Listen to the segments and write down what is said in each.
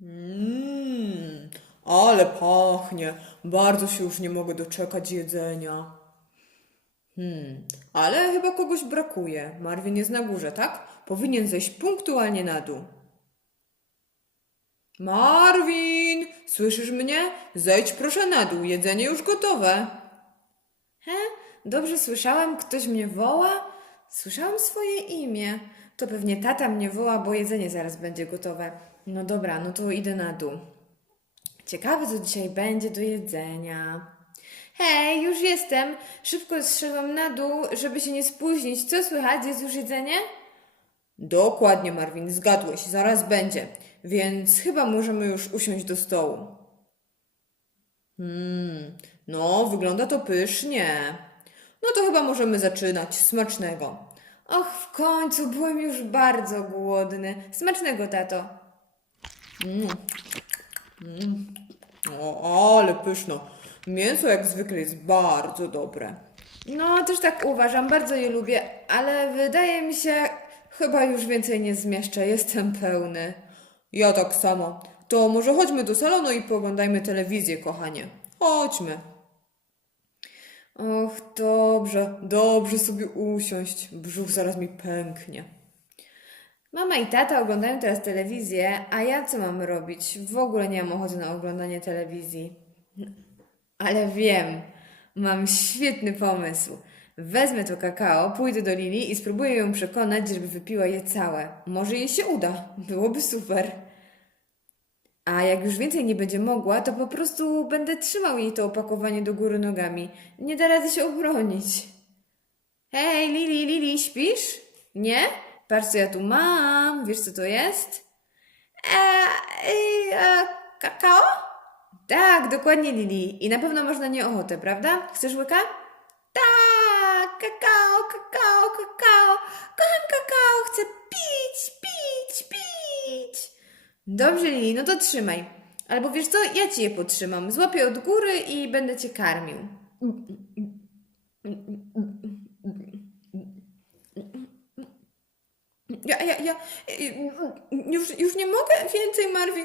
Mmm, ale pachnie. Bardzo się już nie mogę doczekać jedzenia. Hmm, ale chyba kogoś brakuje. Marvin jest na górze, tak? Powinien zejść punktualnie na dół. Marvin, słyszysz mnie? Zejdź proszę na dół, jedzenie już gotowe. He? Dobrze słyszałam, ktoś mnie woła? Słyszałam swoje imię. To pewnie tata mnie woła, bo jedzenie zaraz będzie gotowe. No dobra, no to idę na dół. Ciekawe, co dzisiaj będzie do jedzenia. Hej, już jestem. Szybko zszedłem na dół, żeby się nie spóźnić. Co słychać? Jest już jedzenie? Dokładnie, Marvin, zgadłeś. Zaraz będzie. Więc chyba możemy już usiąść do stołu. Hmm, no, wygląda to pysznie. No to chyba możemy zaczynać. Smacznego. Och, w końcu byłem już bardzo głodny. Smacznego, tato. Mm. Mm. O, ale pyszno. Mięso jak zwykle jest bardzo dobre. No, też tak uważam, bardzo je lubię, ale wydaje mi się, chyba już więcej nie zmieszczę, jestem pełny. Ja tak samo. To może chodźmy do salonu i pooglądajmy telewizję, kochanie. Chodźmy. Och, dobrze, dobrze sobie usiąść. Brzuch zaraz mi pęknie. Mama i tata oglądają teraz telewizję, a ja co mam robić? W ogóle nie mam ochoty na oglądanie telewizji. Ale wiem, mam świetny pomysł. Wezmę to kakao, pójdę do Lili i spróbuję ją przekonać, żeby wypiła je całe. Może jej się uda. Byłoby super. A jak już więcej nie będzie mogła, to po prostu będę trzymał jej to opakowanie do góry nogami. Nie da rady się obronić. Hej, Lili, Lili, śpisz? Nie? Patrz, co ja tu mam. Wiesz, co to jest? Eee, kakao? Tak, dokładnie, Lili. I na pewno masz na nie ochotę, prawda? Chcesz łyka? Tak, kakao, kakao. Dobrze, Lili, no to trzymaj. Albo wiesz co, ja ci je potrzymam. Złapię od góry i będę cię karmił. Ja, ja, ja, już, już nie mogę więcej, Marvin.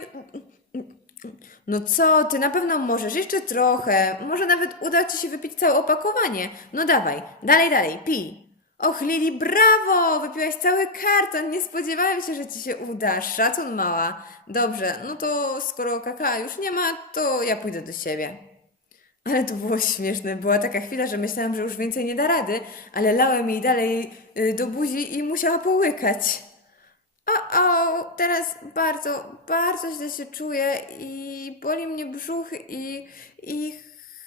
No co, ty na pewno możesz, jeszcze trochę. Może nawet uda ci się wypić całe opakowanie. No dawaj, dalej, dalej, pij. Och, Lili, brawo! Wypiłaś cały karton. Nie spodziewałem się, że ci się uda. Szacun mała. Dobrze, no to skoro kakao już nie ma, to ja pójdę do siebie. Ale to było śmieszne. Była taka chwila, że myślałam, że już więcej nie da rady, ale lałem jej dalej y, do buzi i musiała połykać. O, o, teraz bardzo, bardzo źle się czuję i boli mnie brzuch i, i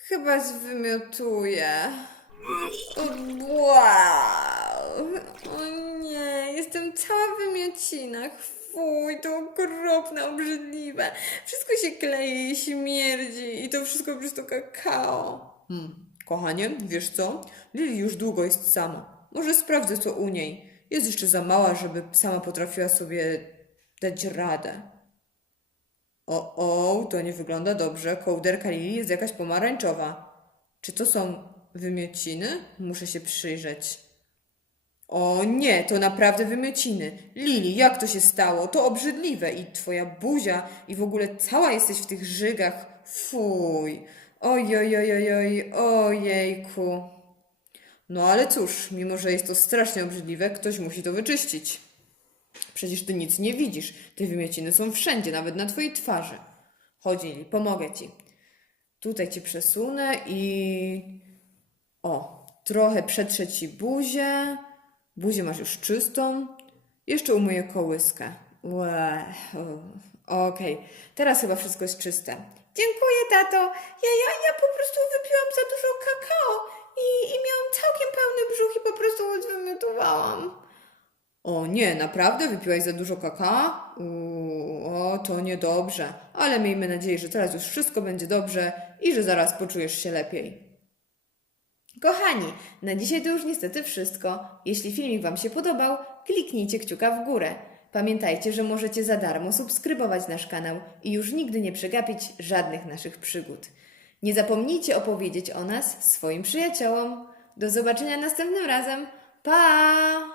chyba zwymiotuję. Wow! O nie, jestem cała w wymiocinach. Fuj, to okropne, obrzydliwe. Wszystko się kleje i śmierdzi i to wszystko przez to kakao. Hmm, kochanie, wiesz co? Lili już długo jest sama. Może sprawdzę, co u niej. Jest jeszcze za mała, żeby sama potrafiła sobie dać radę. O, o, to nie wygląda dobrze. Kołderka Lili jest jakaś pomarańczowa. Czy to są wymiociny? Muszę się przyjrzeć. O nie, to naprawdę wymiociny. Lili, jak to się stało? To obrzydliwe. I twoja buzia, i w ogóle cała jesteś w tych żygach. Fuj. Oj, oj, oj, oj, oj, ojejku. No ale cóż, mimo że jest to strasznie obrzydliwe, ktoś musi to wyczyścić. Przecież ty nic nie widzisz. Te wymiociny są wszędzie, nawet na twojej twarzy. Chodź, Lili, pomogę ci. Tutaj cię przesunę i... O, trochę przetrzę ci buzię. Buzię masz już czystą. Jeszcze umyję kołyskę. Okej, teraz chyba wszystko jest czyste. Dziękuję, tato. Ja, ja, ja po prostu wypiłam za dużo kakao i, i miałam całkiem pełny brzuch i po prostu zwymiotowałam. O nie, naprawdę wypiłaś za dużo kakao? O, to niedobrze. Ale miejmy nadzieję, że teraz już wszystko będzie dobrze i że zaraz poczujesz się lepiej. Kochani, na dzisiaj to już niestety wszystko. Jeśli filmik Wam się podobał, kliknijcie kciuka w górę. Pamiętajcie, że możecie za darmo subskrybować nasz kanał i już nigdy nie przegapić żadnych naszych przygód. Nie zapomnijcie opowiedzieć o nas swoim przyjaciołom. Do zobaczenia następnym razem. Pa!